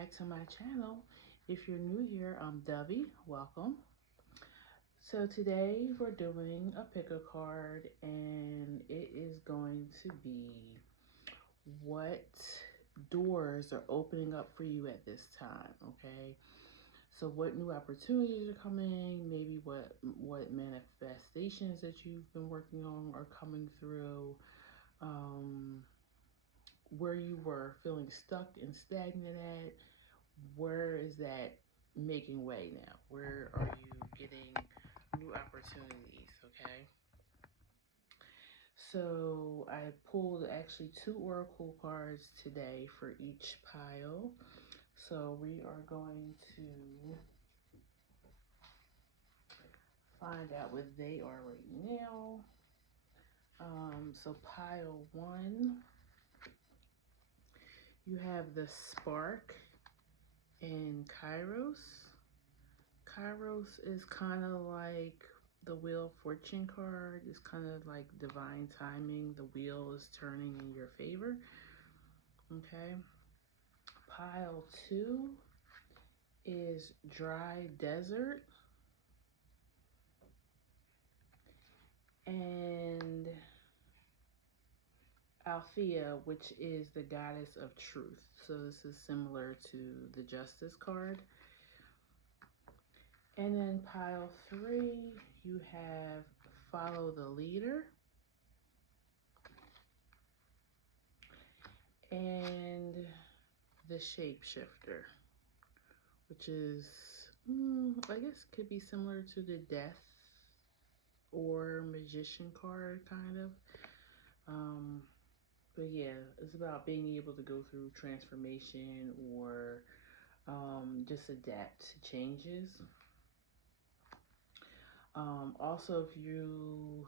back to my channel. If you're new here, I'm Dovey. Welcome. So today we're doing a pick a card, and it is going to be what doors are opening up for you at this time. Okay, so what new opportunities are coming, maybe what manifestations that you've been working on are coming through, um where you were feeling stuck and stagnant at, where is that making way now? Where are you getting new opportunities? Okay. So I pulled actually two oracle cards today for each pile. So we are going to find out what they are right now. So pile one, you have the spark and Kairos. Kairos is kind of like the Wheel of Fortune card. It's kind of like divine timing. The wheel is turning in your favor. Okay. Pile two is dry desert. And Althea, which is the goddess of truth. So this is similar to the Justice card. And then pile three, you have follow the leader. And the shapeshifter, which is, I guess could be similar to the death or magician card, kind of. But yeah, it's about being able to go through transformation or just adapt to changes. Also, if you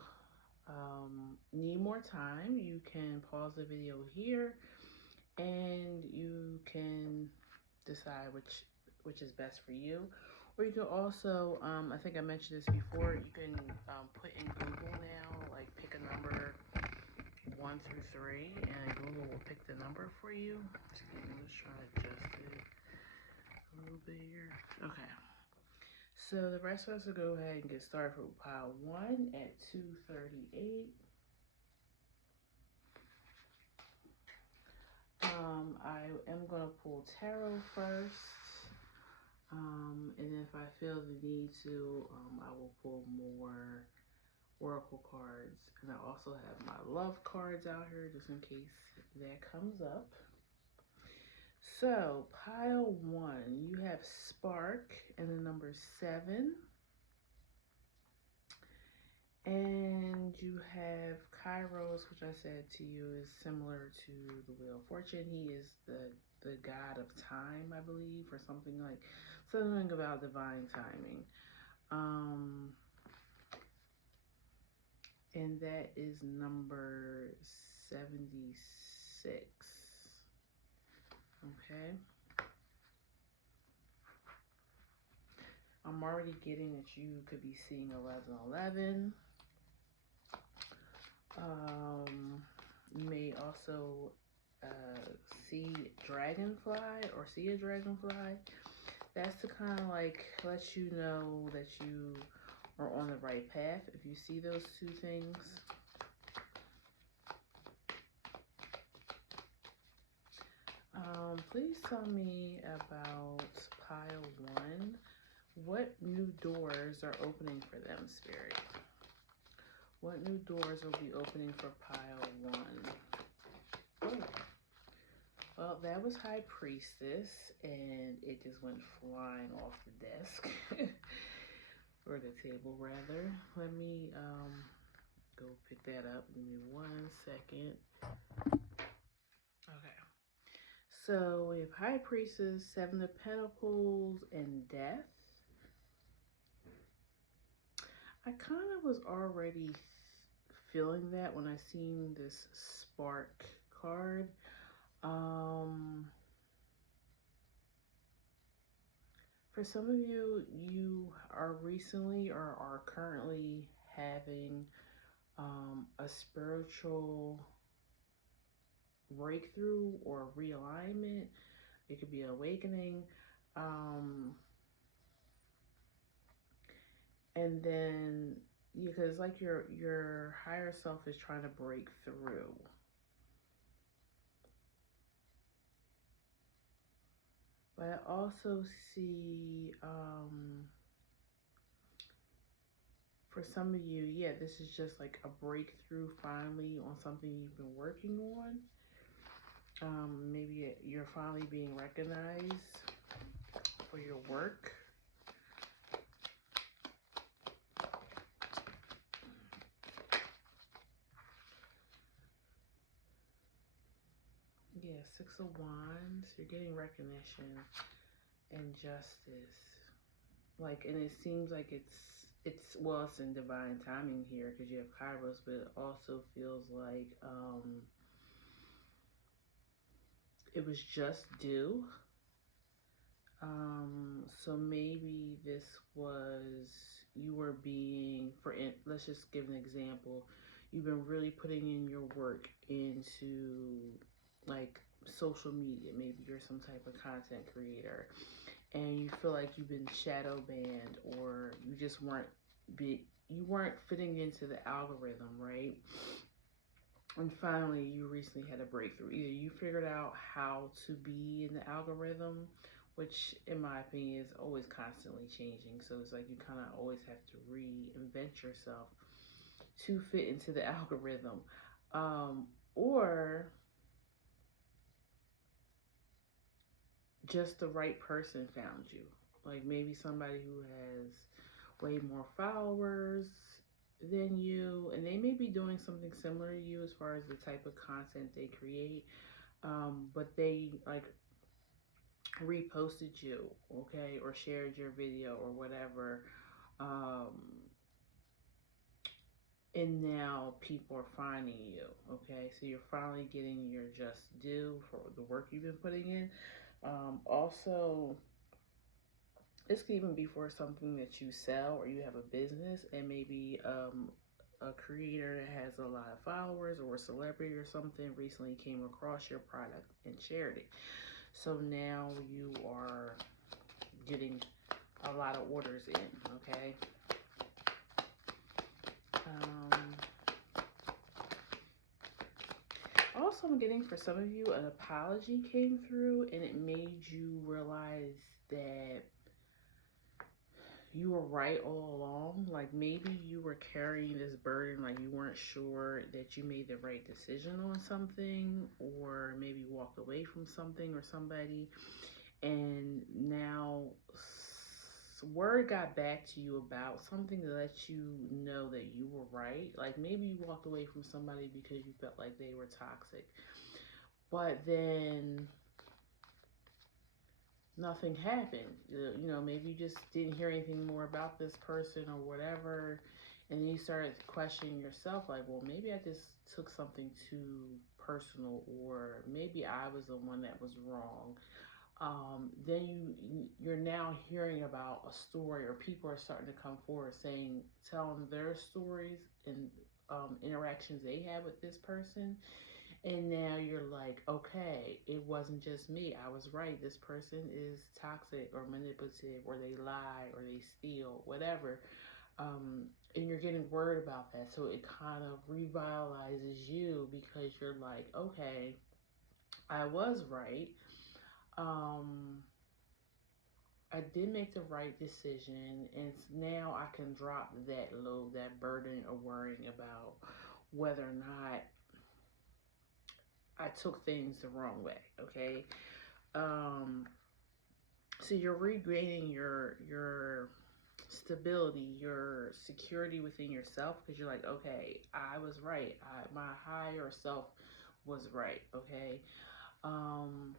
need more time, you can pause the video here and you can decide which is best for you. Or you can also, I think I mentioned this before, you can put in Google now, like pick a number 1 through 3, and Google will pick the number for you. Excuse me, let's try to adjust it a little bit here. Okay. So the rest of us will go ahead and get started for pile 1 at 238. I am going to pull tarot first. And if I feel the need to, I will pull more oracle cards. And I also have my love cards out here just in case that comes up. So pile 1, you have spark and the number 7. And you have Kairos, which I said to you is similar to the Wheel of Fortune. He is the god of time, I believe, or something about divine timing. And that is number 76. Okay. I'm already getting that you could be seeing 1111. You may also see dragonfly or see a dragonfly. That's to kind of like let you know that you are on the right path if you see those two things. Please tell me about pile 1. What new doors are opening for them, Spirit? What new doors will be opening for pile 1? Oh. Well, that was High Priestess, and it just went flying off the desk. Or the table, rather. Let me go pick that up. Give me 1 second. Okay. So we have High Priestess, 7 of Pentacles, and Death. I kind of was already feeling that when I seen this spark card. For some of you, you are recently or are currently having a spiritual breakthrough or realignment. It could be an awakening. And then, because like your higher self is trying to break through. But I also see, for some of you, yeah, this is just like a breakthrough finally on something you've been working on. Maybe you're finally being recognized for your work. Yeah, Six of Wands, you're getting recognition and justice. Like, and it seems like well, it's in divine timing here because you have Kairos, but it also feels like it was just due. So maybe this was, you were being, let's just give an example. You've been really putting in your work into like social media. Maybe you're some type of content creator and you feel like you've been shadow banned, or you just you weren't fitting into the algorithm, right? And finally, you recently had a breakthrough. Either you figured out how to be in the algorithm, which in my opinion is always constantly changing. So it's like you kind of always have to reinvent yourself to fit into the algorithm. Or just the right person found you. Like maybe somebody who has way more followers than you, and they may be doing something similar to you as far as the type of content they create, but they like reposted you, okay, or shared your video or whatever, um, and now people are finding you, okay, so you're finally getting your just due for the work you've been putting in. Also, this could even be for something that you sell or you have a business, and maybe a creator that has a lot of followers or a celebrity or something recently came across your product and shared it. So now you are getting a lot of orders in, okay? Also, I'm getting, for some of you, an apology came through and it made you realize that you were right all along. Like maybe you were carrying this burden, like you weren't sure that you made the right decision on something, or maybe walked away from something or somebody, and now word got back to you about something to let you know that you were right. Like maybe you walked away from somebody because you felt like they were toxic, but then nothing happened. You know, maybe you just didn't hear anything more about this person or whatever. And then you started questioning yourself, like, well, maybe I just took something too personal, or maybe I was the one that was wrong. Then you're now hearing about a story, or people are starting to come forward saying, telling their stories and interactions they had with this person. And now you're like, okay, it wasn't just me. I was right. This person is toxic or manipulative, or they lie, or they steal, whatever. And you're getting worried about that. So it kind of revitalizes you because you're like, okay, I was right. Um, I did make the right decision. And now I can drop that load, that burden of worrying about whether or not I took things the wrong way, okay? Um, so you're regaining your stability, your security within yourself, because you're like, okay, I was right. My higher self was right, okay? Um,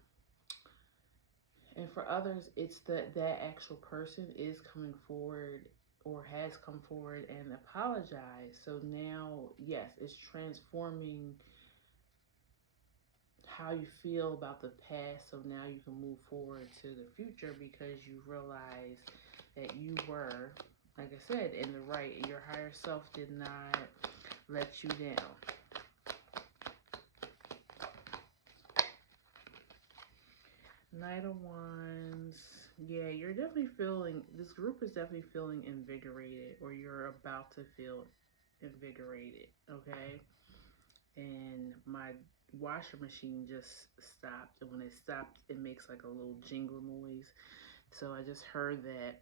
and for others, it's that actual person is coming forward or has come forward and apologized. So now, yes, it's transforming how you feel about the past, so now you can move forward to the future because you realize that you were, like I said, in the right, and your higher self did not let you down. Knight of Wands. Yeah, you're definitely feeling, this group is definitely feeling invigorated, or you're about to feel invigorated, okay? And my washer machine just stopped, and when it stopped, it makes like a little jingle noise. So I just heard that.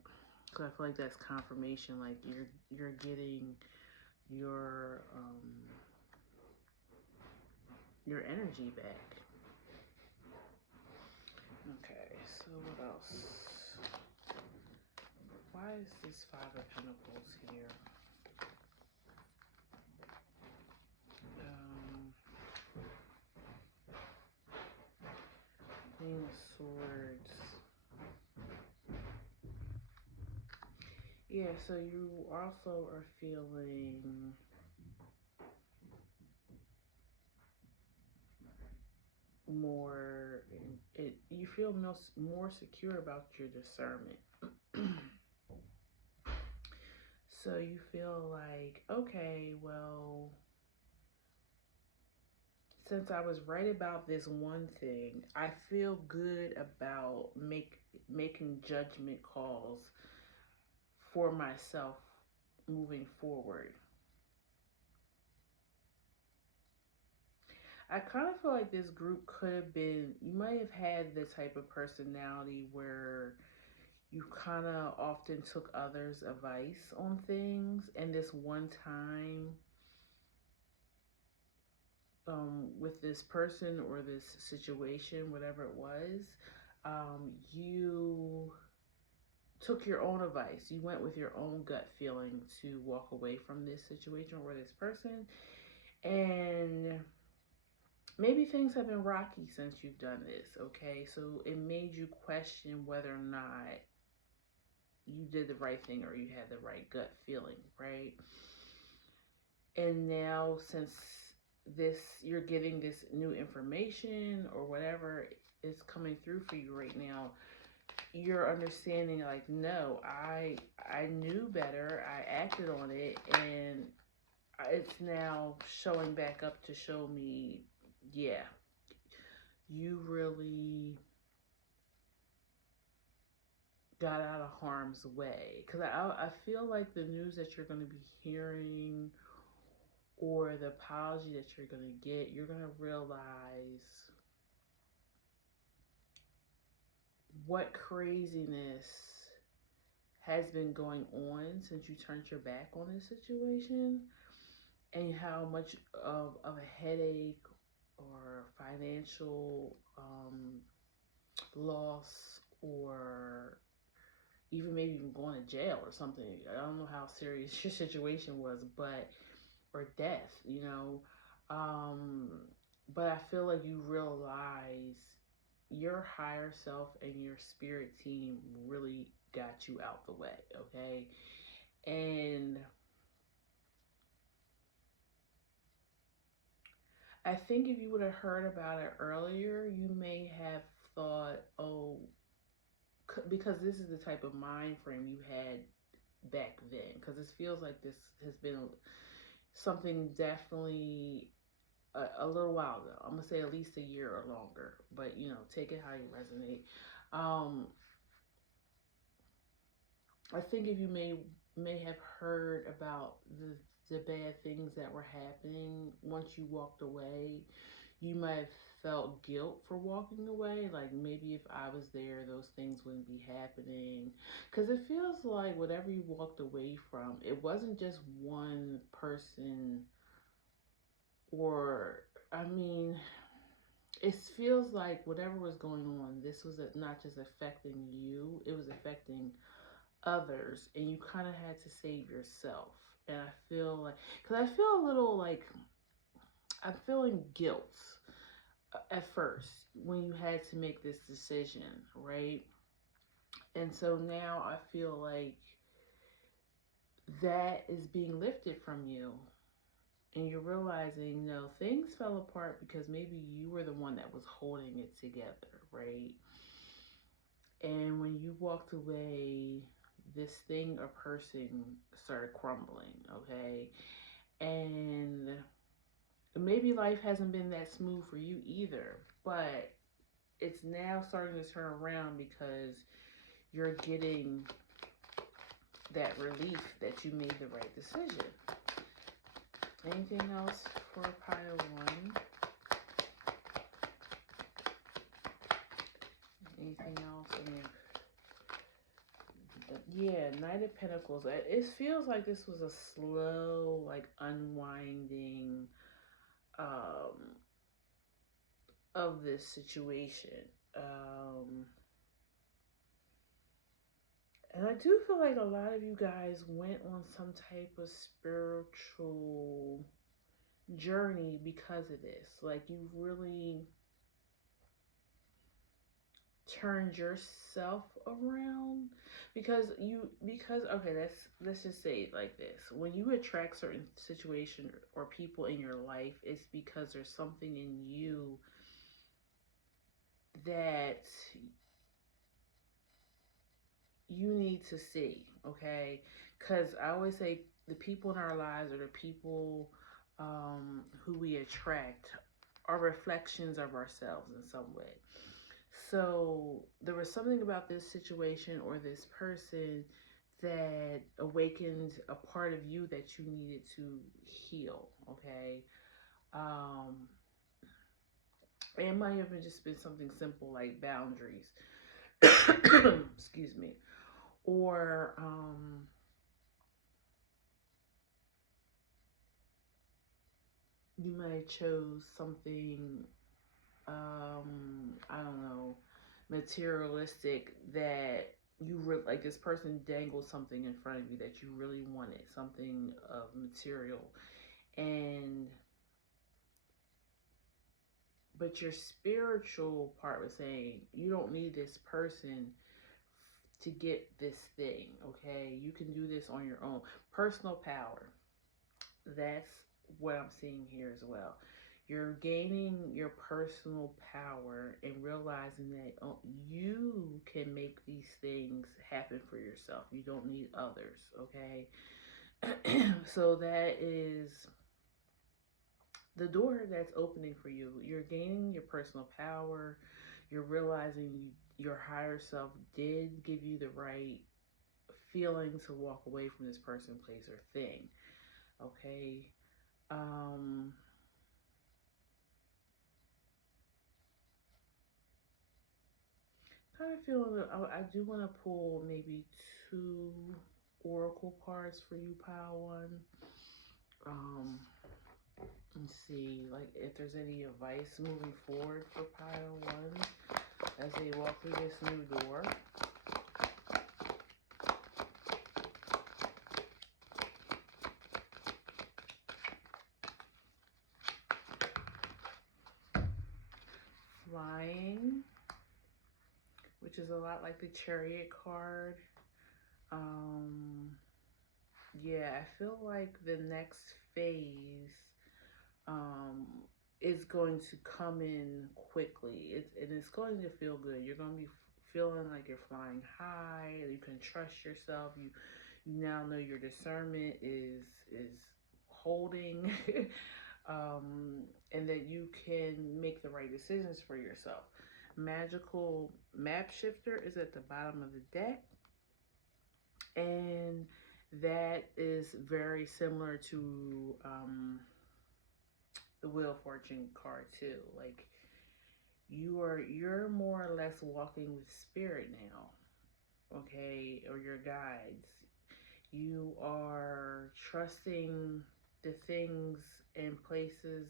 So I feel like that's confirmation, like you're getting your energy back. Okay, so what else? Why is this Five of Pentacles here? Um, Queen of Swords. Yeah, so you also are feeling more, you feel more secure about your discernment. So you feel like, okay, well, since I was right about this one thing, I feel good about making judgment calls for myself moving forward. I kind of feel like this group could have been, you might have had the type of personality where you kind of often took others' advice on things, and this one time with this person or this situation, whatever it was, you took your own advice. You went with your own gut feeling to walk away from this situation or this person. And maybe things have been rocky since you've done this, okay? So it made you question whether or not you did the right thing or you had the right gut feeling, right? And now, since you're getting this new information or whatever is coming through for you right now, you're understanding like, no, I knew better, I acted on it, and it's now showing back up to show me, yeah, you really got out of harm's way. Because I feel like the news that you're going to be hearing or the apology that you're going to get, you're going to realize what craziness has been going on since you turned your back on this situation, and how much of a headache or financial loss, or even maybe even going to jail or something. I don't know how serious your situation was, but or death, you know. Um, but I feel like you realize your higher self and your spirit team really got you out the way, okay? And I think if you would have heard about it earlier, you may have thought, oh, because this is the type of mind frame you had back then. Because it feels like this has been something definitely a little while ago. I'm gonna say at least a year or longer, but you know, take it how you resonate. I think if you may have heard about the bad things that were happening once you walked away, you might have felt guilt for walking away. Like, maybe if I was there, those things wouldn't be happening. Because it feels like whatever you walked away from, it wasn't just one person, or, I mean, it feels like whatever was going on, this was not just affecting you, it was affecting others, and you kind of had to save yourself. And I feel like, because I feel a little like, I'm feeling guilt at first when you had to make this decision, right? And so now I feel like that is being lifted from you, and you're realizing, no, things fell apart because maybe you were the one that was holding it together, right? And when you walked away, this thing or person started crumbling, okay? And maybe life hasn't been that smooth for you either, but it's now starting to turn around because you're getting that relief that you made the right decision. Anything else for pile one? Anything else? I mean, yeah, Knight of Pentacles. It feels like this was a slow, like unwinding of this situation. And I do feel like a lot of you guys went on some type of spiritual journey because of this. Like you really turned yourself around because okay, let's just say it like this. When you attract certain situation or people in your life, it's because there's something in you that you need to see, okay? Because I always say the people in our lives or the people who we attract are reflections of ourselves in some way. So there was something about this situation or this person that awakened a part of you that you needed to heal, okay? Um, it might have just been something simple like boundaries. Excuse me. Or you might have chose something I don't know, materialistic that like this person dangled something in front of you that you really wanted, something of material, and but your spiritual part was saying you don't need this person to get this thing, okay? You can do this on your own. Personal power. That's what I'm seeing here as well. You're gaining your personal power and realizing that you can make these things happen for yourself. You don't need others, okay? So that is the door that's opening for you. You're gaining your personal power. You're realizing your higher self did give you the right feeling to walk away from this person, place, or thing, okay? Um, kind of feeling that I do want to pull maybe two oracle cards for you, pile one. Um, let's see, like if there's any advice moving forward for pile one as they walk through this new door. Flying, which is a lot like the Chariot card. Um, yeah, I feel like the next phase um, is going to come in quickly. And it's going to feel good. You're going to be feeling like you're flying high. You can trust yourself. You now know your discernment is holding, and that you can make the right decisions for yourself. Magical map shifter is at the bottom of the deck, and that is very similar to the Wheel of Fortune card too. Like you're more or less walking with spirit now, okay, or your guides. You are trusting the things and places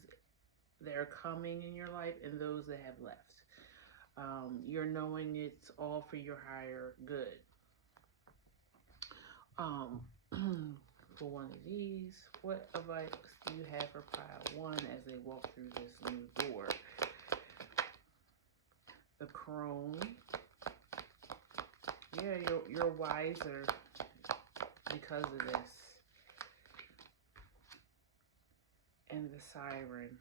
that are coming in your life and those that have left. You're knowing it's all for your higher good. Um, for one of these, what advice do you have for pile one as they walk through this new door? The crone. Yeah, you're wiser because of this. And the siren.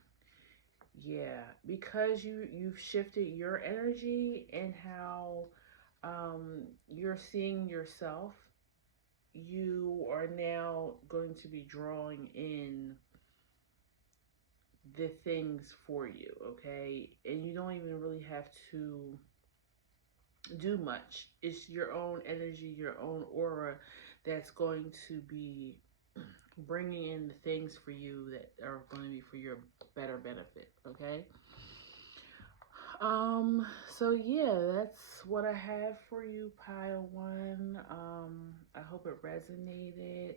Yeah, because you've shifted your energy and how you're seeing yourself, you are now going to be drawing in the things for you, okay? And you don't even really have to do much. It's your own energy, your own aura that's going to be bringing in the things for you that are going to be for your better benefit, okay? So yeah, that's what I have for you, pile one. I hope it resonated.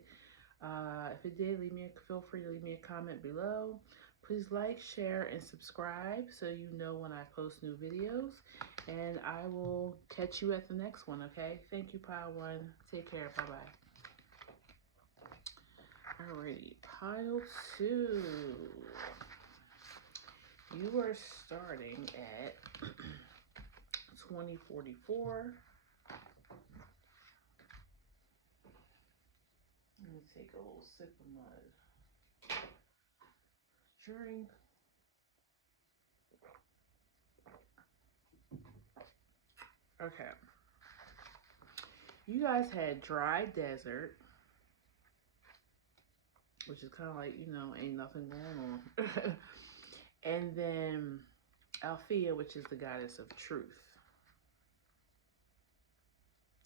If it did, feel free to leave me a comment below. Please like, share, and subscribe so you know when I post new videos. And I will catch you at the next one, okay? Thank you, pile one. Take care. Bye-bye. Alrighty, pile two. You are starting at 2044. Let me take a little sip of my drink. Okay. You guys had dry desert, which is kind of like, ain't nothing going on. And then Althea, which is the goddess of truth.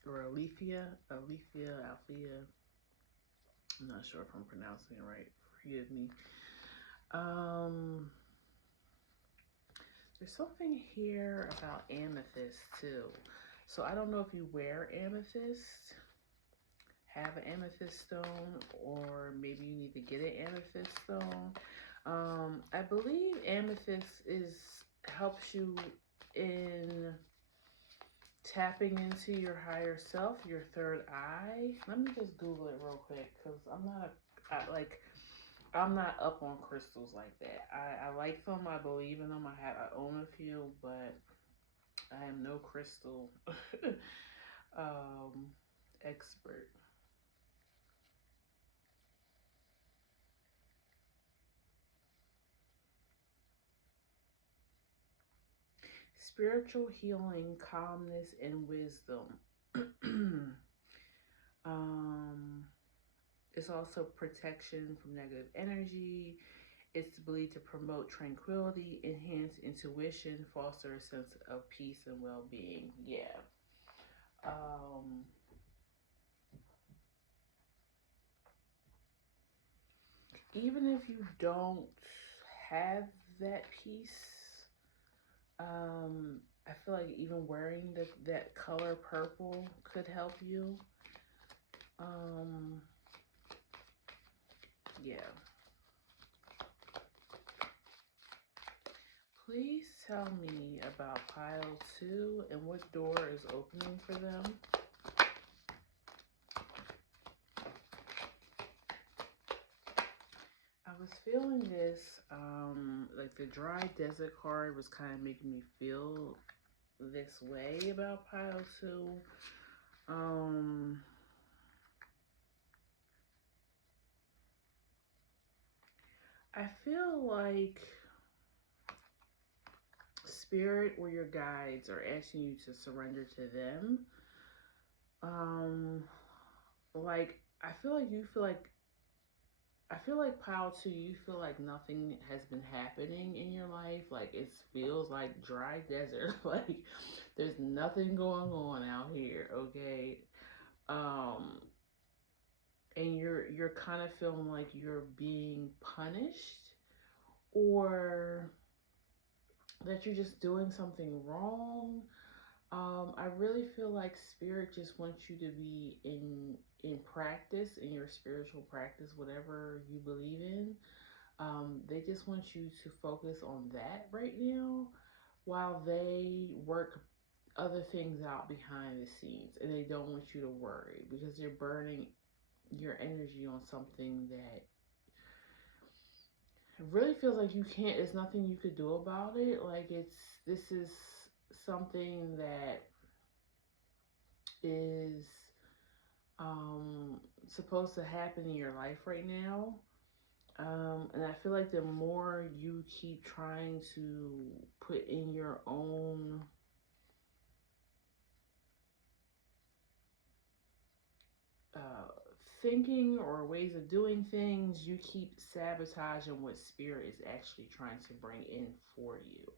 Or Alethea. Althea. I'm not sure if I'm pronouncing it right. Forgive me. There's something here about amethyst too. So I don't know if you wear amethyst, have an amethyst stone, or maybe you need to get an amethyst stone. I believe amethyst helps you in tapping into your higher self, your third eye. Let me just Google it real quick because I'm not up on crystals like that. I like them. I believe in them. I own a few, but I am no crystal expert. Spiritual healing, calmness, and wisdom. um, it's also protection from negative energy. It's believed to promote tranquility, enhance intuition, foster a sense of peace and well-being. Yeah. Even if you don't have that piece, I feel like even wearing that color purple could help you. Yeah. Please tell me about pile two and what door is opening for them. I was feeling this, like the dry desert card was kind of making me feel this way about pile two. I feel like spirit or your guides are asking you to surrender to them. Like I feel like pile two, you feel like nothing has been happening in your life. Like it feels like dry desert. Like there's nothing going on out here, okay? And you're kind of feeling like you're being punished, or that you're just doing something wrong. I really feel like spirit just wants you to be in practice, in your spiritual practice, whatever you believe in. They just want you to focus on that right now while they work other things out behind the scenes, and they don't want you to worry because you're burning your energy on something that really feels like you can't, there's nothing you could do about it. Like this is something that is supposed to happen in your life right now. And I feel like the more you keep trying to put in your own thinking or ways of doing things, you keep sabotaging what spirit is actually trying to bring in for you.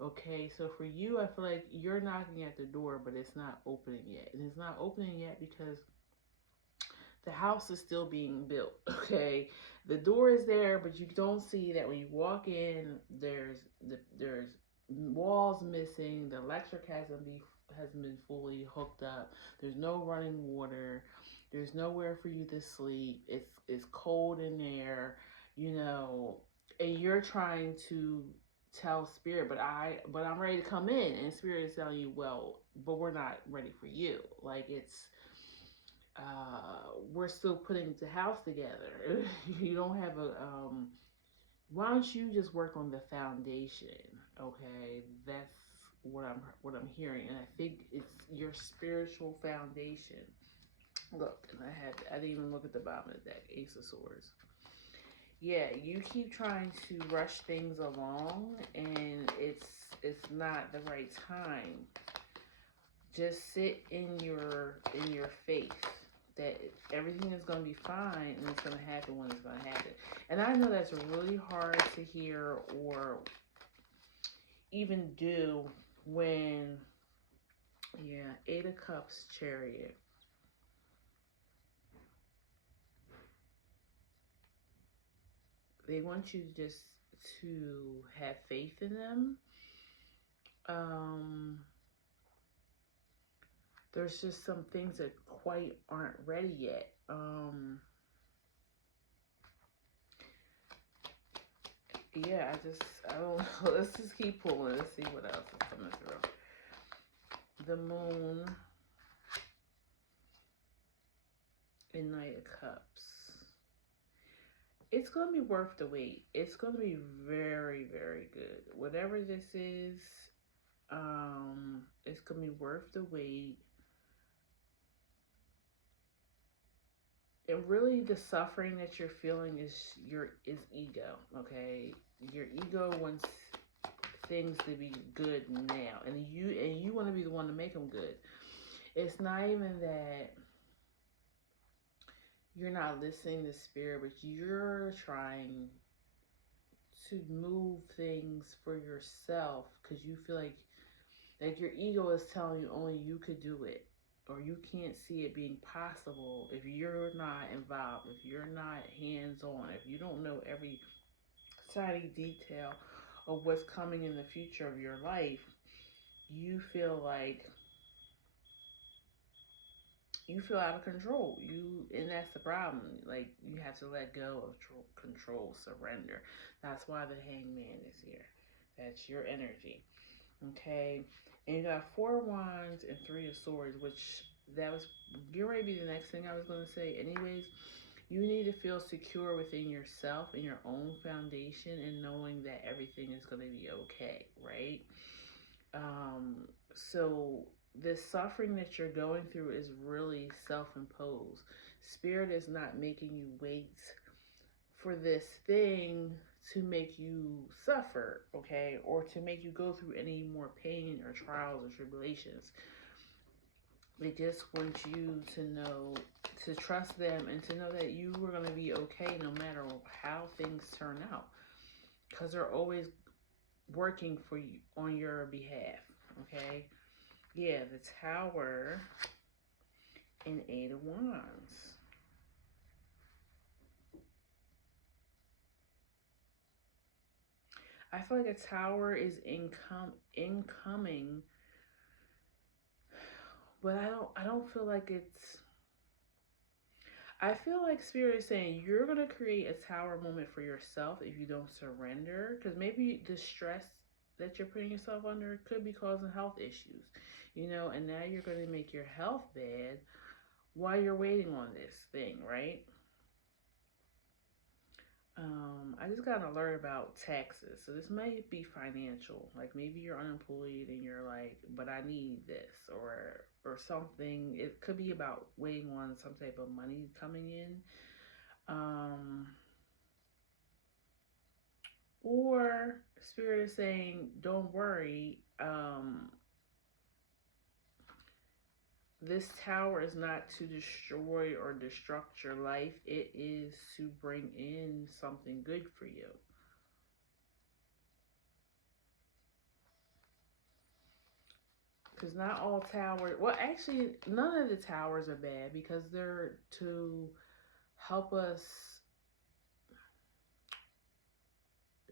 Okay, so for you, I feel like you're knocking at the door, but it's not opening yet. And it's not opening yet because the house is still being built. Okay, the door is there, but you don't see that when you walk in. There's walls missing. The electric hasn't been fully hooked up. There's no running water. There's nowhere for you to sleep. It's cold in there, you know, and you're trying to tell spirit, but I'm ready to come in, and spirit is telling you, well, but we're not ready for you. Like we're still putting the house together. You don't have a why don't you just work on the foundation? Okay, that's what I'm hearing, and I think it's your spiritual foundation. Look, and I didn't even look at the bottom of the deck. Ace of Swords. Yeah, you keep trying to rush things along, and it's not the right time. Just sit in your faith that everything is going to be fine and it's going to happen when it's going to happen. And I know that's really hard to hear or even do when, yeah, Eight of Cups, Chariot. They want you just to have faith in them. Um, there's just some things that quite aren't ready yet. Yeah, I don't know. Let's just keep pulling. Let's see what else is coming through. The Moon and Knight of Cups. It's going to be worth the wait. It's going to be very, very good. Whatever this is, it's going to be worth the wait. And really, the suffering that you're feeling is ego. Okay, your ego wants things to be good now, and you want to be the one to make them good. It's not even that you're not listening to spirit, but you're trying to move things for yourself because you feel like your ego is telling you only you could do it, or you can't see it being possible if you're not involved, if you're not hands on, if you don't know every tiny detail of what's coming in the future of your life. You feel like you feel out of control. And that's the problem. Like, you have to let go of control, surrender. That's why the Hangman is here. That's your energy. Okay, and you got Four Wands and Three of Swords, which that was you're ready to be the next thing I was going to say. Anyways, you need to feel secure within yourself and your own foundation, and knowing that everything is going to be okay, right? Um, so this suffering that you're going through is really self-imposed. Spirit is not making you wait for this thing to make you suffer, okay, or to make you go through any more pain or trials or tribulations. They just want you to know, to trust them, and to know that you are going to be okay no matter how things turn out, because they're always working for you on your behalf. Okay, yeah, the Tower and Eight of Wands. I feel like a Tower is incoming, but I don't feel like it's. I feel like Spirit is saying you're gonna create a tower moment for yourself if you don't surrender, because maybe the stress that you're putting yourself under could be causing health issues, and now you're gonna make your health bad while you're waiting on this thing, right? I just got an alert about taxes. So this might be financial. Like, maybe you're unemployed and you're like, but I need this, or something. It could be about waiting on some type of money coming in. Um, or Spirit is saying, don't worry. this tower is not to destroy or destruct your life. It is to bring in something good for you. Because not all towers, well, actually, none of the towers are bad because they're to help us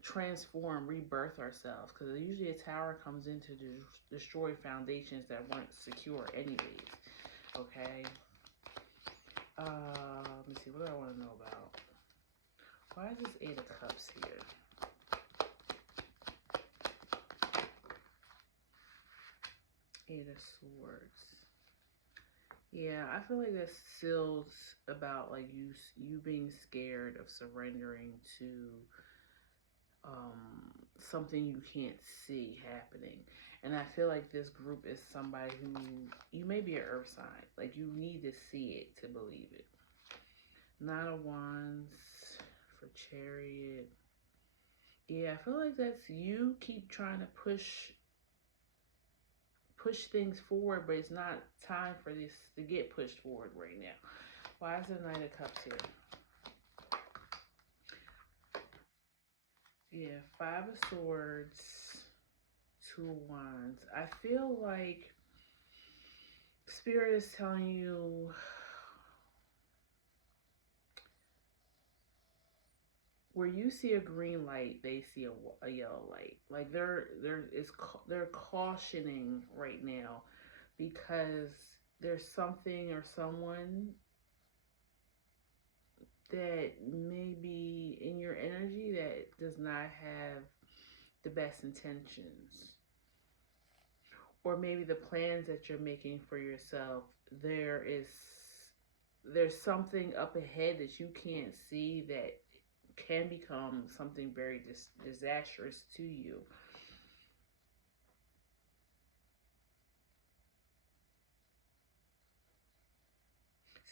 transform, rebirth ourselves. Because usually a tower comes in to destroy foundations that weren't secure, anyways. Okay. Let me see. What do I want to know about? Why is this Eight of Cups here? Eight of Swords. Yeah, I feel like that seals about like you being scared of surrendering to something you can't see happening. And I feel like this group is somebody who, you may be an earth sign. Like you need to see it to believe it. Nine of Wands for Chariot. Yeah, I feel like that's you keep trying to push things forward, but it's not time for this to get pushed forward right now. Why is the Knight of Cups here? Yeah, Five of Swords, Two of Wands. I feel like Spirit is telling you where you see a green light, they see a yellow light. Like they're cautioning right now because there's something or someone that may be in your energy that does not have the best intentions. Or maybe the plans that you're making for yourself, there's something up ahead that you can't see that can become something very disastrous to you.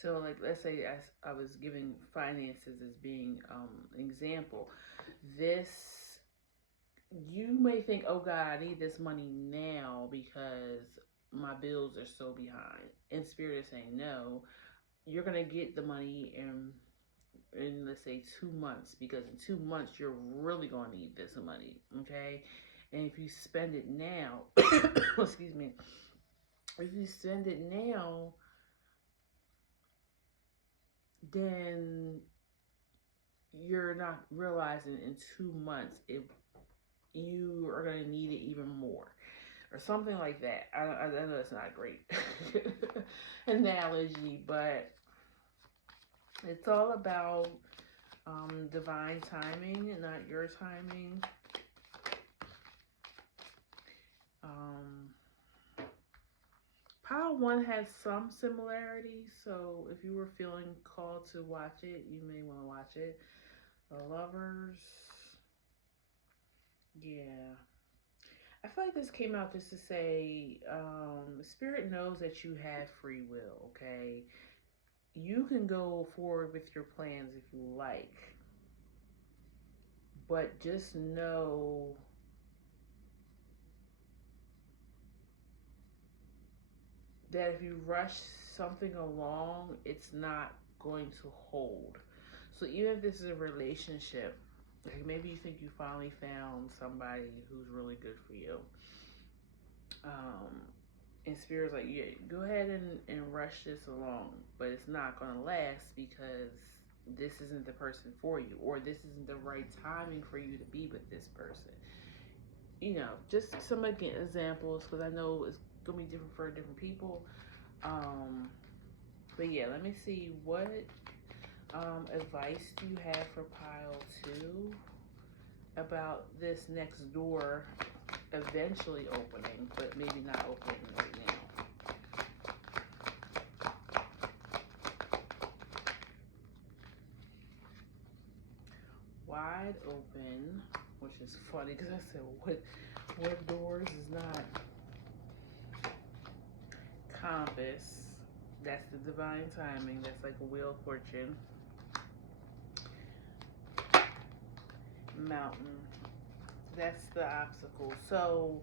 So, like, let's say I was giving finances as being an example. This, you may think, oh God, I need this money now because my bills are so behind. And Spirit is saying, no, you're going to get the money in let's say 2 months, because in 2 months you're really going to need this money, okay? And if you spend it now, excuse me, if you spend it now, then you're not realizing in 2 months if you are going to need it even more or something like that. I know it's not a great analogy, but it's all about divine timing and not your timing. Pile 1 has some similarities, so if you were feeling called to watch it, you may want to watch it. The Lovers. Yeah. I feel like this came out just to say, Spirit knows that you have free will, okay? You can go forward with your plans if you like. But just know that if you rush something along, it's not going to hold. So even if this is a relationship, like maybe you think you finally found somebody who's really good for you. And Spirit's like, yeah, go ahead and rush this along, but it's not going to last because this isn't the person for you, or this isn't the right timing for you to be with this person. You know, just some examples, because I know it's going to be different for different people. But yeah, let me see, what advice do you have for pile 2 about this next door eventually opening, but maybe not opening right now? Wide open, which is funny because I said what doors is not. Compass, that's the divine timing. That's like a wheel of fortune. Mountain, that's the obstacle. So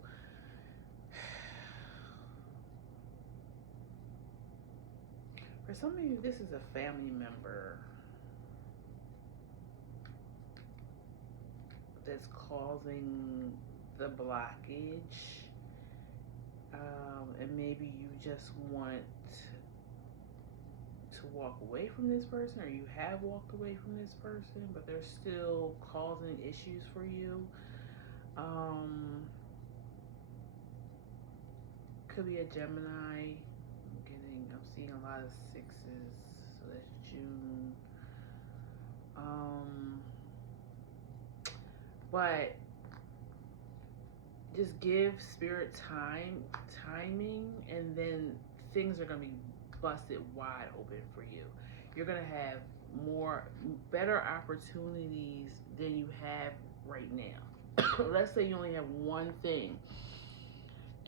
For some of you, this is a family member that's causing the blockage. And maybe you just want to walk away from this person, or you have walked away from this person, but they're still causing issues for you. Could be a Gemini. I'm seeing a lot of sixes, so that's June. But just give spirit timing, and then things are gonna be busted wide open for you. You're gonna have better opportunities than you have right now. Let's say you only have one thing,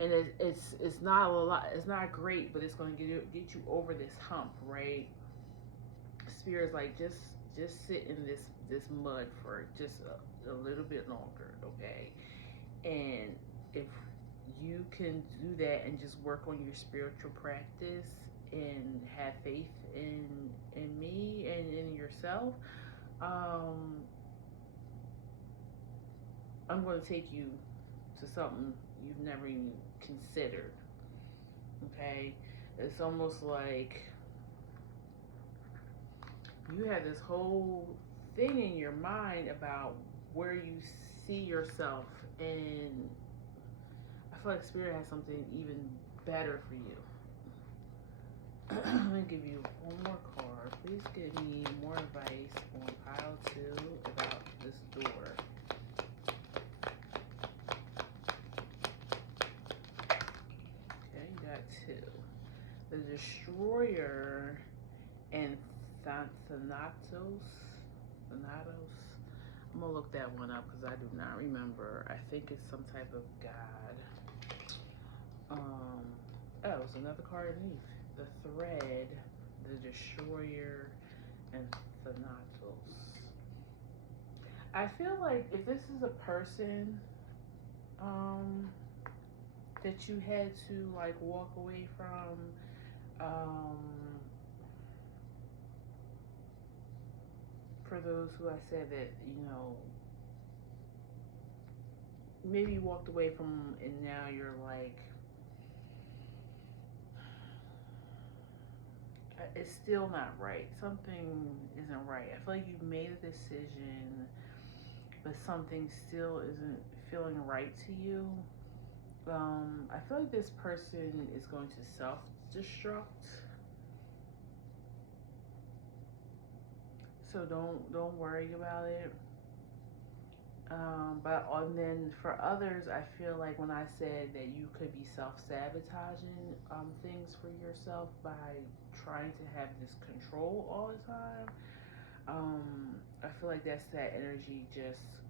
and it's not a lot. It's not great, but it's gonna get you over this hump, right? Spirit's like, just sit in this mud for just a little bit longer, okay? And if you can do that and just work on your spiritual practice and have faith in me and in yourself, I'm going to take you to something you've never even considered. Okay? It's almost like you have this whole thing in your mind about where you see yourself, and I feel like Spirit has something even better for you. I'm going to give you one more card. Please give me more advice on pile 2 about this door. Okay, you got 2. The Destroyer and Thanatos. I'm gonna look that one up because I do not remember. I think it's some type of god. Oh, it's another card underneath. The Thread, the Destroyer, and Thanatos. I feel like if this is a person that you had to like walk away from, for those who I said that, maybe you walked away from and now you're like, it's still not right. Something isn't right. I feel like you've made a decision, but something still isn't feeling right to you. I feel like this person is going to self-destruct. So don't worry about it. And then for others, I feel like when I said that you could be self-sabotaging things for yourself by trying to have this control all the time, I feel like that's that energy just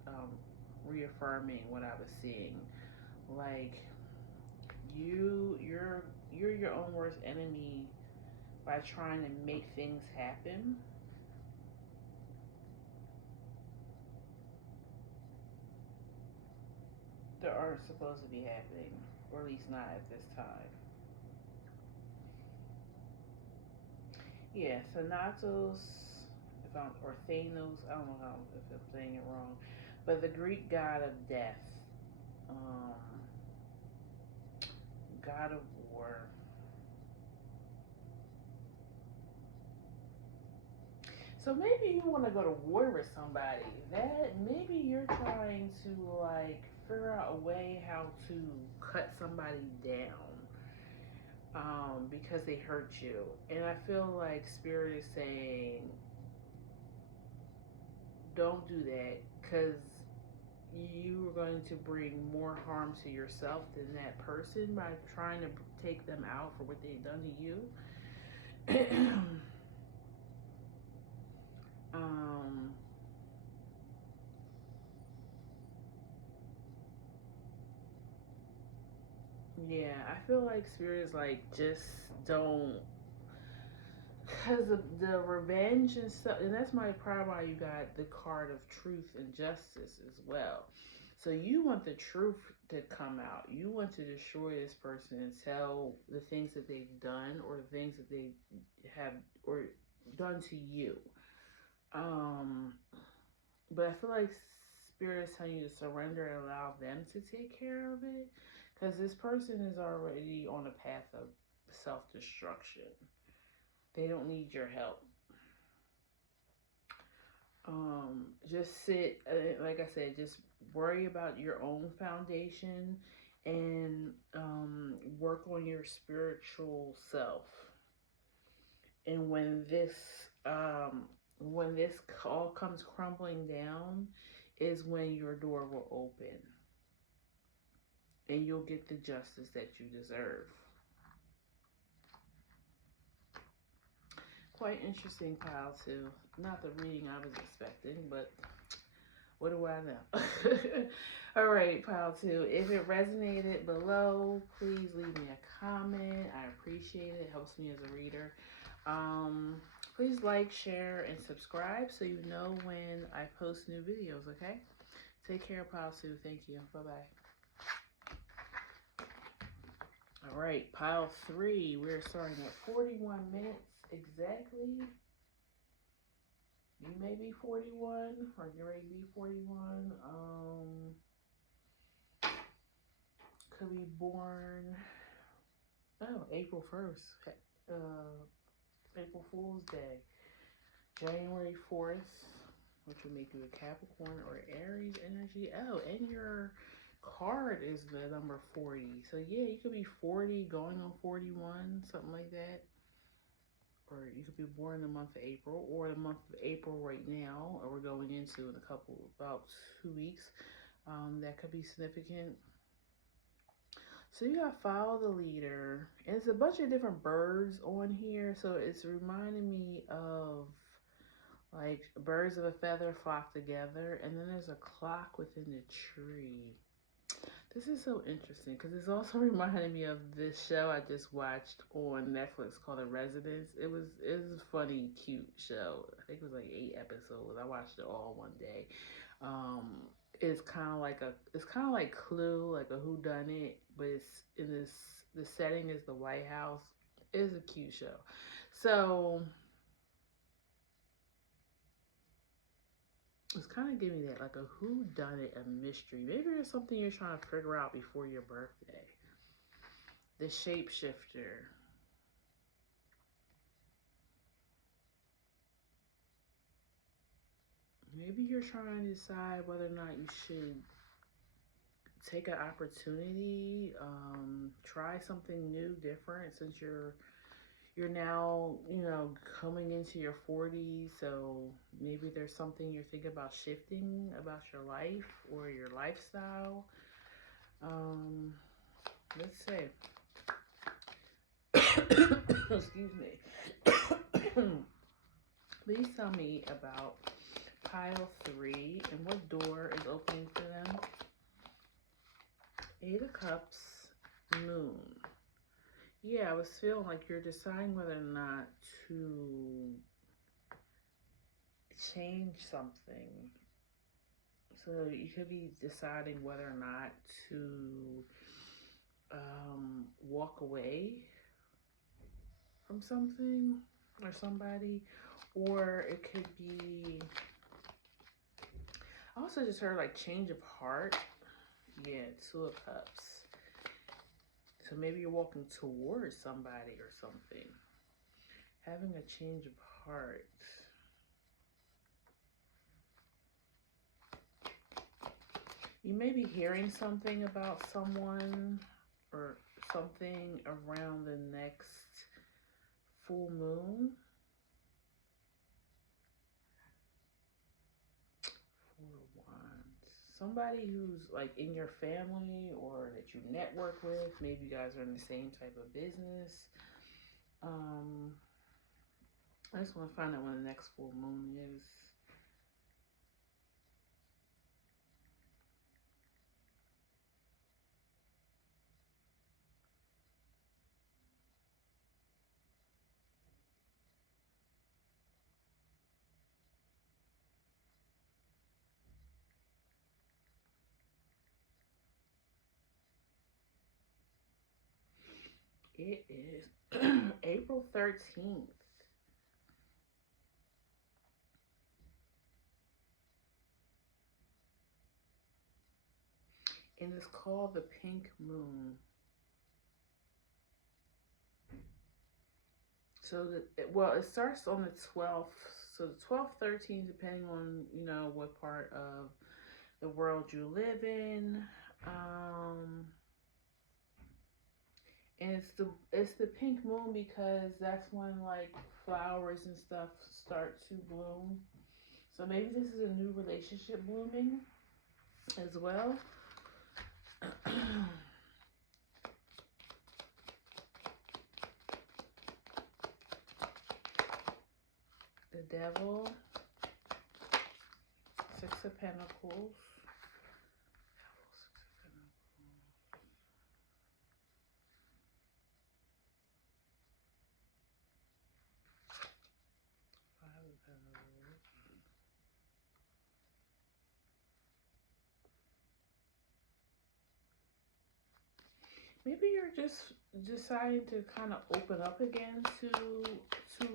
reaffirming what I was seeing. Like you're your own worst enemy by trying to make things happen. That aren't supposed to be happening, or at least not at this time. Yeah, Thanatos, or Thanos, I don't know if I'm saying it wrong, but the Greek god of death, um, god of war. So maybe you want to go to war with somebody. That maybe you're trying to like figure out a way how to cut somebody down, because they hurt you. And I feel like Spirit is saying, don't do that, because you are going to bring more harm to yourself than that person by trying to take them out for what they've done to you. Yeah, I feel like Spirit is like, just don't, because of the revenge and stuff. And that's my part why you got the card of truth and justice as well. So you want the truth to come out. You want to destroy this person and tell the things that they've done or the things that they have or done to you. Um, but I feel like spirit is telling you to surrender and allow them to take care of it, because this person is already on a path of self destruction. They don't need your help. Just sit, like I said, just worry about your own foundation and work on your spiritual self. And when this all comes crumbling down, is when your door will open and you'll get the justice that you deserve. Quite interesting pile too. Not the reading I was expecting, but what do I know? All right, pile two. If it resonated below, please leave me a comment. I appreciate it. It helps me as a reader. Please like, share, and subscribe so you know when I post new videos, okay? Take care, pile two. Thank you. Bye-bye. All right, pile three. We're starting at 41 minutes exactly. You may be 41 or you may be 41. Could be born, April 1st. April Fool's Day. January 4th, which would make you a Capricorn or Aries energy. Oh, and your card is the number 40. So yeah, you could be 40 going on 41, something like that. Or you could be born in the month of April, or the month of April right now, or we're going into in a couple, about 2 weeks. That could be significant. So you got follow the leader. And it's a bunch of different birds on here. So it's reminding me of like birds of a feather flock together. And then there's a clock within the tree. This is so interesting because it's also reminding me of this show I just watched on Netflix called The Residence. It was a funny, cute show. I think it was like 8 episodes. I watched it all one day. It's kind of like Clue, like a Who Done It, but it's in this. The setting is the White House. It's a cute show. So it's kind of giving me that like a Who Done It, a mystery. Maybe there's something you're trying to figure out before your birthday. The shapeshifter. Maybe you're trying to decide whether or not you should take an opportunity, try something new, different, since you're now, coming into your 40s. So maybe there's something you're thinking about shifting about your life or your lifestyle. Let's see. Excuse me. Please tell me about pile 3 and what door is opening for them. 8 of Cups, Moon. Yeah, I was feeling like you're deciding whether or not to change something. So you could be deciding whether or not to walk away from something or somebody, or it could be. I also just heard like change of heart. Yeah, 2 of Cups. So maybe you're walking towards somebody or something. Having a change of heart. You may be hearing something about someone or something around the next full moon. 4 of Wands. Somebody who's like in your family or that you network with. Maybe you guys are in the same type of business. I just want to find out when the next full moon is. It is April 13th. And it's called the Pink Moon. So well, it starts on the 12th. So the 12th, 13th, depending on what part of the world you live in. Um, and it's the pink moon because that's when like flowers and stuff start to bloom. So maybe this is a new relationship blooming as well. The Devil, Six of Pentacles. Five of Pentacles. Maybe you're just deciding to kind of open up again to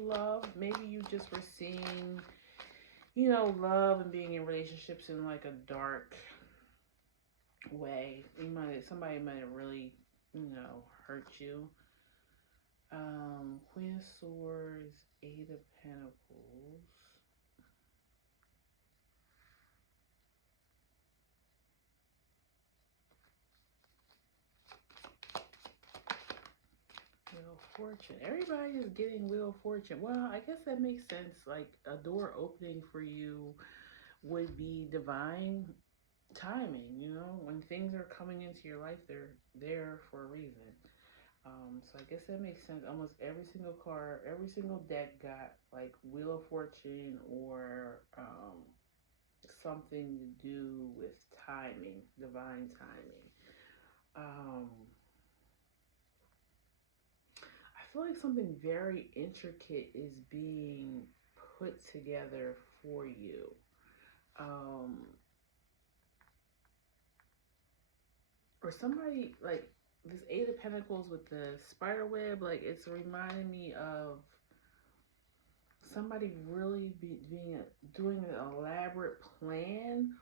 love. Maybe you just were seeing, love and being in relationships in like a dark way. Somebody might have really, hurt you. Queen of Swords, Eight of Pentacles. Wheel of Fortune. Everybody is getting Wheel of Fortune. Well, I guess that makes sense. Like a door opening for you would be divine timing. When things are coming into your life, they're there for a reason. So I guess that makes sense. Almost every single card, every single deck got like Wheel of Fortune or something to do with timing, divine timing. I feel like something very intricate is being put together for you. Or somebody like this Eight of Pentacles with the spider web, like it's reminding me of somebody really doing an elaborate plan,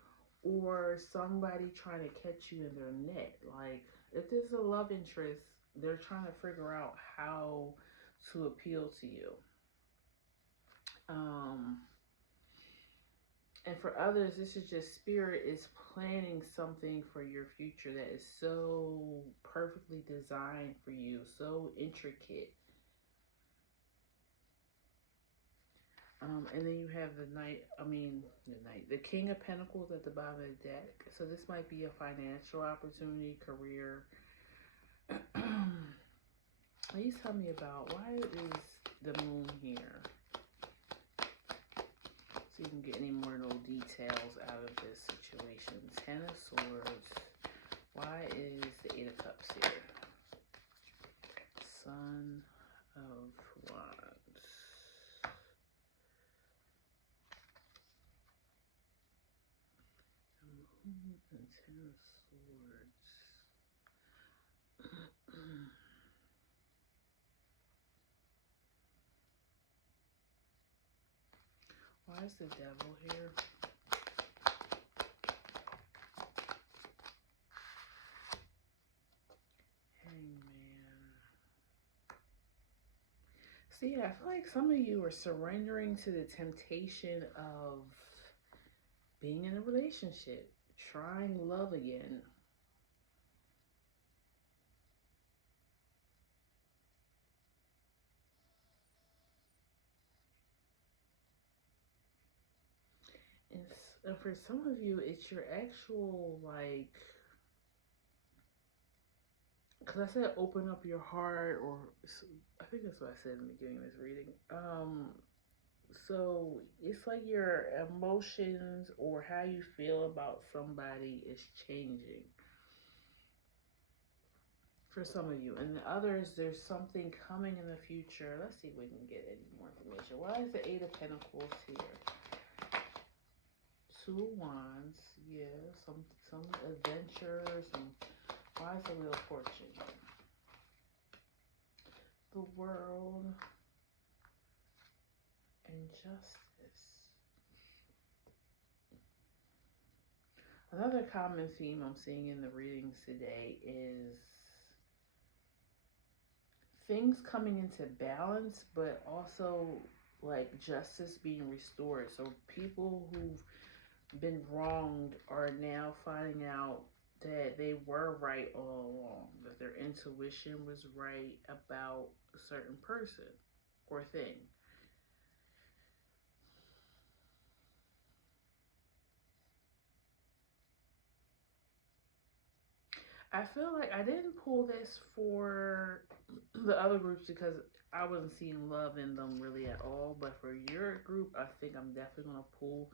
or somebody trying to catch you in their net. Like if there's a love interest, they're trying to figure out how to appeal to you. And for others, this is just spirit is planning something for your future that is so perfectly designed for you, so intricate. And then you have the King of Pentacles at the bottom of the deck. So this might be a financial opportunity, career. Please tell me about why is the moon here? So you can get any more little details out of this situation. Ten of Swords. Why is the Eight of Cups here? Son of Wands. And Ten of Swords. Why is the Devil here? Hangman. See, I feel like some of you are surrendering to the temptation of being in a relationship, trying love again. And for some of you, it's your actual, like, because I said open up your heart, or I think that's what I said in the beginning of this reading. So it's like your emotions or how you feel about somebody is changing for some of you. And the others, there's something coming in the future. Let's see if we can get any more information. Why is the Eight of Pentacles here? Two of Wands. Yeah, some adventures. And why is the Wheel of Fortune here? the world and justice. Another common theme I'm seeing in the readings today is things coming into balance, but also like justice being restored. So people who've been wronged are now finding out that they were right all along, that their intuition was right about a certain person or thing. I feel like I didn't pull this for the other groups because I wasn't seeing love in them really at all. But for your group, I think I'm definitely going to pull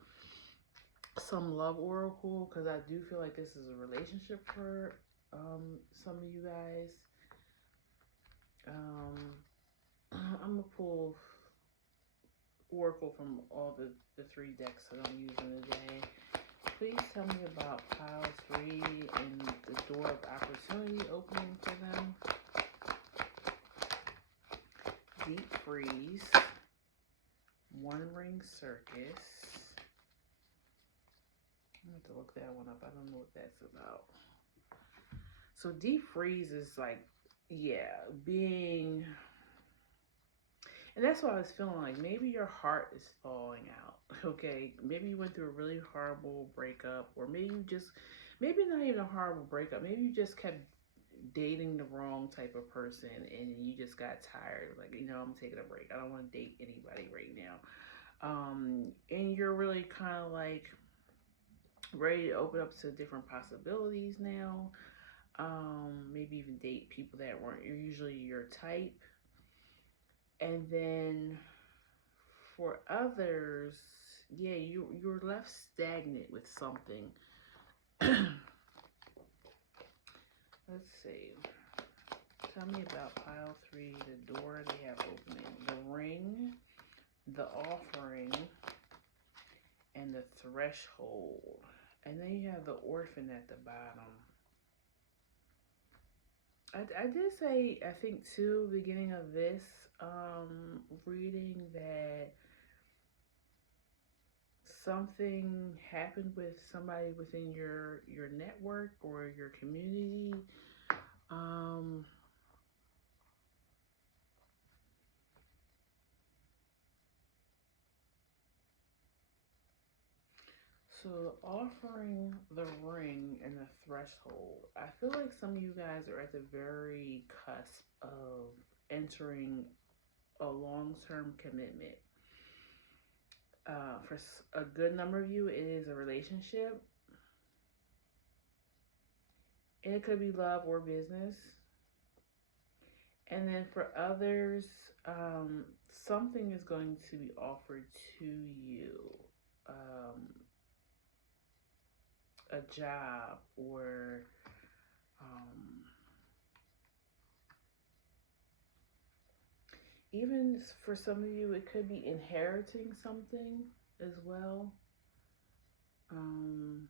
some love oracle because I do feel like this is a relationship for some of you guys. Um, I'm going to pull oracle from all the three decks that I'm using today. Please tell me about pile 3 and the door of opportunity opening for them. Deep freeze. One ring circus. I have to look that one up. I don't know what that's about. So deep freeze is like, yeah, being, and that's what I was feeling like. Maybe your heart is falling out. Okay, maybe you went through a really horrible breakup, or maybe you just, maybe not even a horrible breakup. Maybe you just kept dating the wrong type of person, and you just got tired. Like, I'm taking a break. I don't want to date anybody right now. And you're really kind of like ready to open up to different possibilities now. Maybe even date people that weren't usually your type. And then for others, yeah, you're left stagnant with something. Let's see. Tell me about pile 3, the door they have opening, the ring, the offering, and the threshold. And then you have the orphan at the bottom. I did say, I think too, beginning of this reading, that something happened with somebody within your network or your community. Um, so offering, the ring, and the threshold. I feel like some of you guys are at the very cusp of entering a long-term commitment. For a good number of you, it is a relationship. And it could be love or business. And then for others, something is going to be offered to you. Um, a job, or even for some of you, it could be inheriting something as well. Um,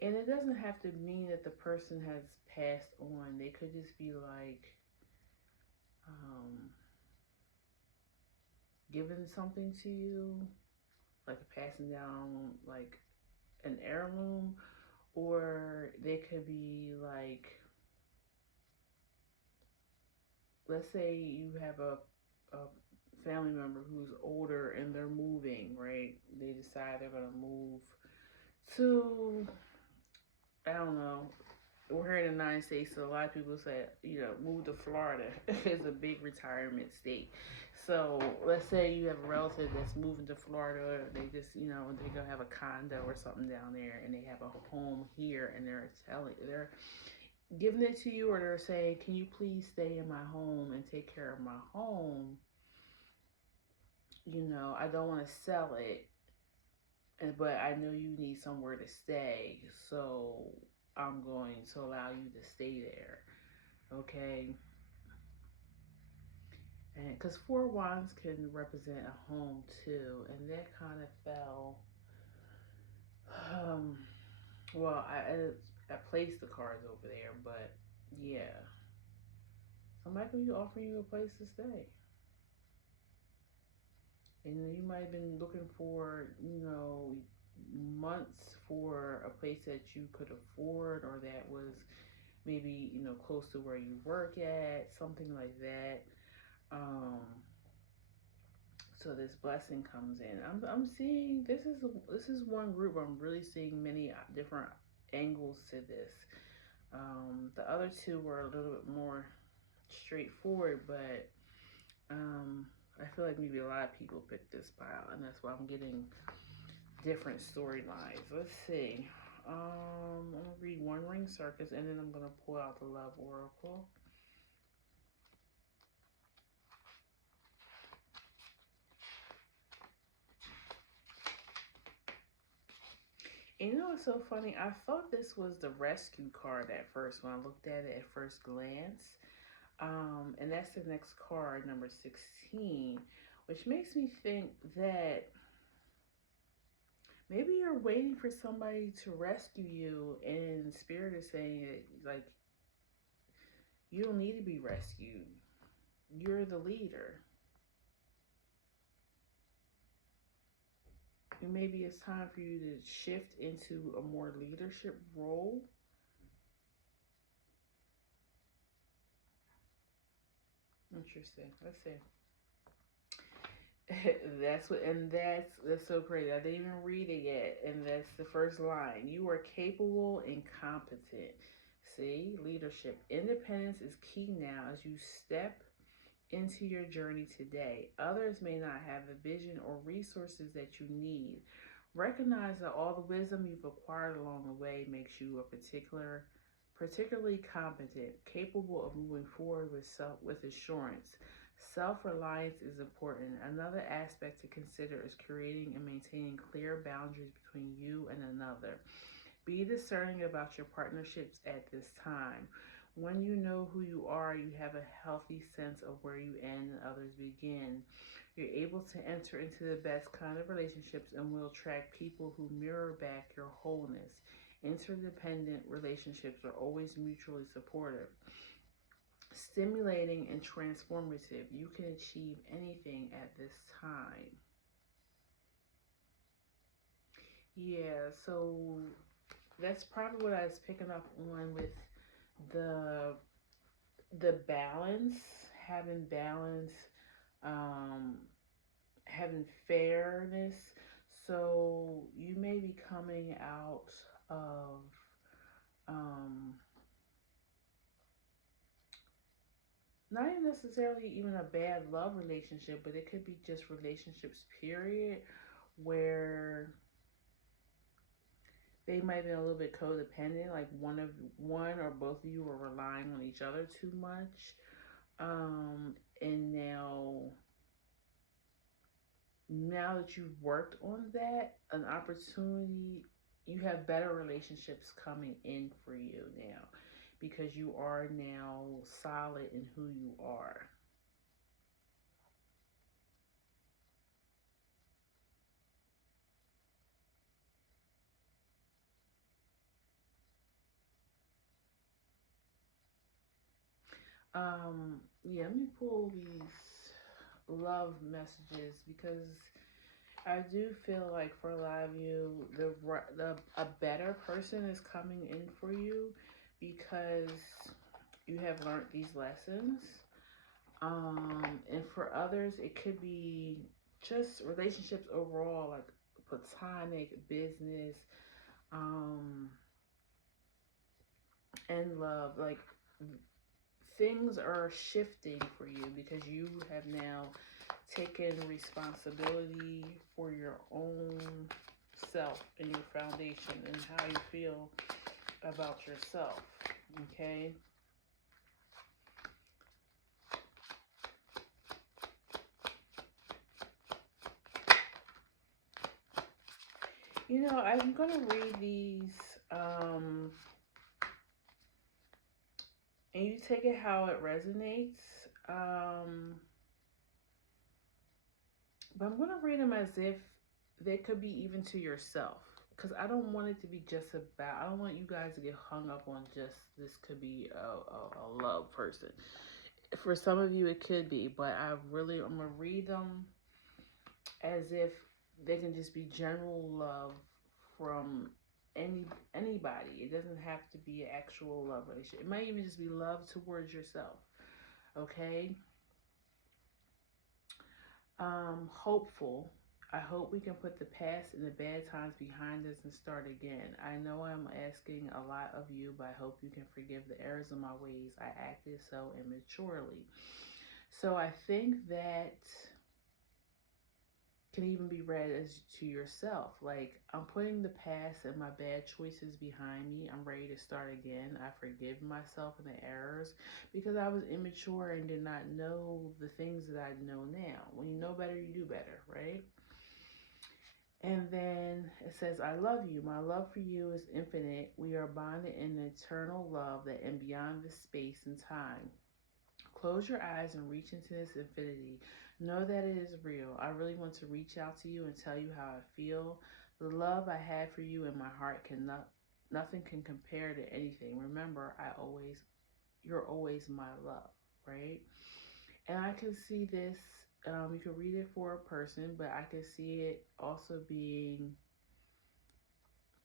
and it doesn't have to mean that the person has passed on. They could just be like giving something to you, like passing down like an heirloom, or they could be like, let's say you have a family member who's older and they're moving, right? They decide they're going to move to, I don't know, we're here in the United States, so a lot of people say, move to Florida. It's a big retirement state. So let's say you have a relative that's moving to Florida. They just, they're gonna have a condo or something down there, and they have a home here, and they're giving it to you, or they're saying, "Can you please stay in my home and take care of my home? I don't want to sell it, but I know you need somewhere to stay, so I'm going to allow you to stay there." Okay. And because 4 wands can represent a home too, and that kind of fell. Um, well, I placed the cards over there, but yeah, might be offering you a place to stay. And you might have been looking for, months for a place that you could afford or that was maybe, close to where you work at, something like that. Um, so this blessing comes in. I'm seeing this is one group. I'm really seeing many different angles to this. The other two were a little bit more straightforward, but I feel like maybe a lot of people picked this pile, and that's why I'm getting different storylines. Let's see. I'm gonna read One Ring Circus, and then I'm gonna pull out the Love Oracle. And you know what's so funny? I thought this was the rescue card at first when I looked at it at first glance. And that's the next card, number 16, which makes me think that maybe you're waiting for somebody to rescue you, and Spirit is saying it like you don't need to be rescued. You're the leader. And maybe it's time for you to shift into a more leadership role. Interesting. Let's see. That's so crazy. I didn't even read it yet, and that's the first line. You are capable and competent. See, leadership, independence is key now as you step into your journey today. Others may not have the vision or resources that you need. Recognize that all the wisdom you've acquired along the way makes you particularly competent, capable of moving forward with assurance. Self-reliance is important. Another aspect to consider is creating and maintaining clear boundaries between you and another. Be discerning about your partnerships at this time. When you know who you are, you have a healthy sense of where you end and others begin. You're able to enter into the best kind of relationships and will attract people who mirror back your wholeness. Interdependent relationships are always mutually supportive, stimulating, and transformative. You can achieve anything at this time. Yeah, so that's probably what I was picking up on with the balance, having balance, um, having fairness. So you may be coming out of um, not even necessarily even a bad love relationship, but it could be just relationships, period, where they might be a little bit codependent, like one or both of you are relying on each other too much. And now that you've worked on that, an opportunity, you have better relationships coming in for you now because you are now solid in who you are. Yeah, let me pull these love messages because I do feel like for a lot of you, the a better person is coming in for you because you have learned these lessons. And for others, it could be just relationships overall, like platonic, business, um, and love. Like things are shifting for you because you have now taken responsibility for your own self and your foundation and how you feel about yourself. Okay. I'm gonna read these, and you take it how it resonates. Um, but I'm gonna read them as if they could be even to yourself, because I don't want it to be just about. I don't want you guys to get hung up on just this could be a love person. For some of you, it could be, but I'm going to read them as if they can just be general love from anybody. It doesn't have to be an actual love relationship. It might even just be love towards yourself. Okay? Hopeful. I hope we can put the past and the bad times behind us and start again. I know I'm asking a lot of you, but I hope you can forgive the errors of my ways. I acted so immaturely. So I think that can even be read as to yourself. Like, I'm putting the past and my bad choices behind me. I'm ready to start again. I forgive myself and the errors because I was immature and did not know the things that I know now. When you know better, you do better, right? And then it says, I love you. My love for you is infinite. We are bonded in an eternal love that and beyond the space and time. Close your eyes and reach into this infinity. Know that it is real. I really want to reach out to you and tell you how I feel. The love I have for you in my heart nothing can compare to anything. Remember, you're always my love, right? And I can see this. You can read it for a person, but I can see it also being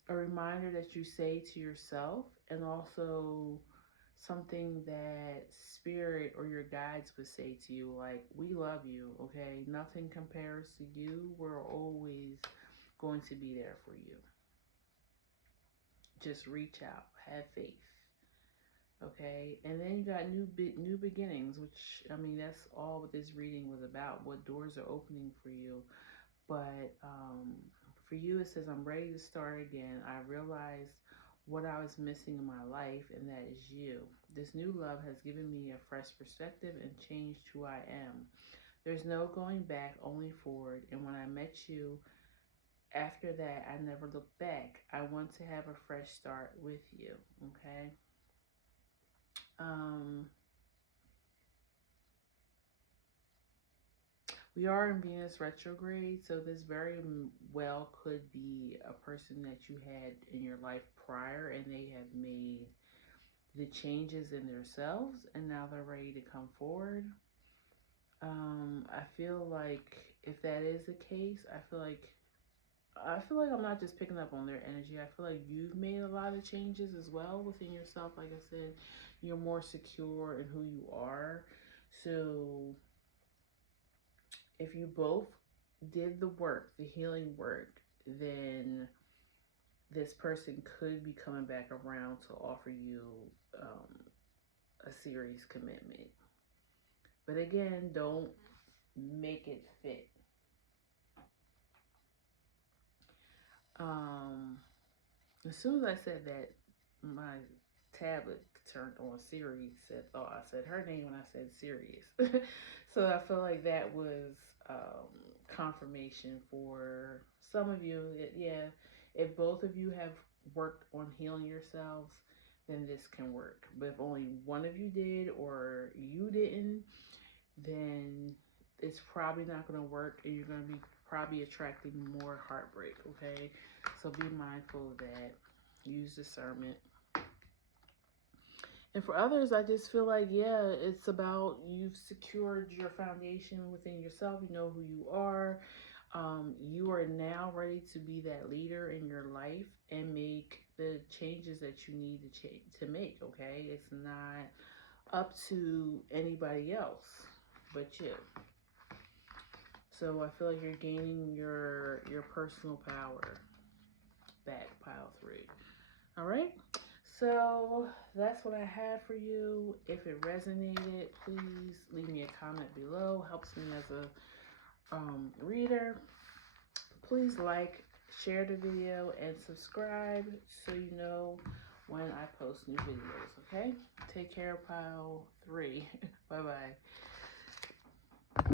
a reminder that you say to yourself, and also something that spirit or your guides would say to you, like, we love you, okay? Nothing compares to you. We're always going to be there for you. Just reach out, have faith, okay? And then you got new beginnings, which, I mean, that's all what this reading was about, what doors are opening for you. But for you, it says, I'm ready to start again. I realized what I was missing in my life, and that is you. This new love has given me a fresh perspective and changed who I am. There's no going back, only forward. And when I met you, after that, I never looked back. I want to have a fresh start with you, okay? Um, We are in Venus retrograde, so this very well could be a person that you had in your life prior, and they have made the changes in themselves, and now they're ready to come forward. I feel like if that is the case, I feel like I'm not just picking up on their energy. I feel like you've made a lot of changes as well within yourself. Like I said, you're more secure in who you are. So if you both did the work, the healing work, then this person could be coming back around to offer you a serious commitment. But again, don't make it fit. Um, as soon as I said that, my tablet turned on Siri. Thought I said her name when I said serious. So I feel like that was confirmation for some of you. Yeah, if both of you have worked on healing yourselves, then this can work. But if only one of you did or you didn't, then it's probably not going to work, and you're going to be probably attracting more heartbreak. Okay, so be mindful of that. Use discernment. And for others, I just feel like, yeah, it's about you've secured your foundation within yourself. You know who you are. You are now ready to be that leader in your life and make the changes that you need to make. Okay, it's not up to anybody else but you. So I feel like you're gaining your personal power back, pile 3. All right. So that's what I have for you. If it resonated, please leave me a comment below. Helps me as a reader. Please like, share the video, and subscribe so you know when I post new videos. Okay? Take care, pile 3. Bye-bye.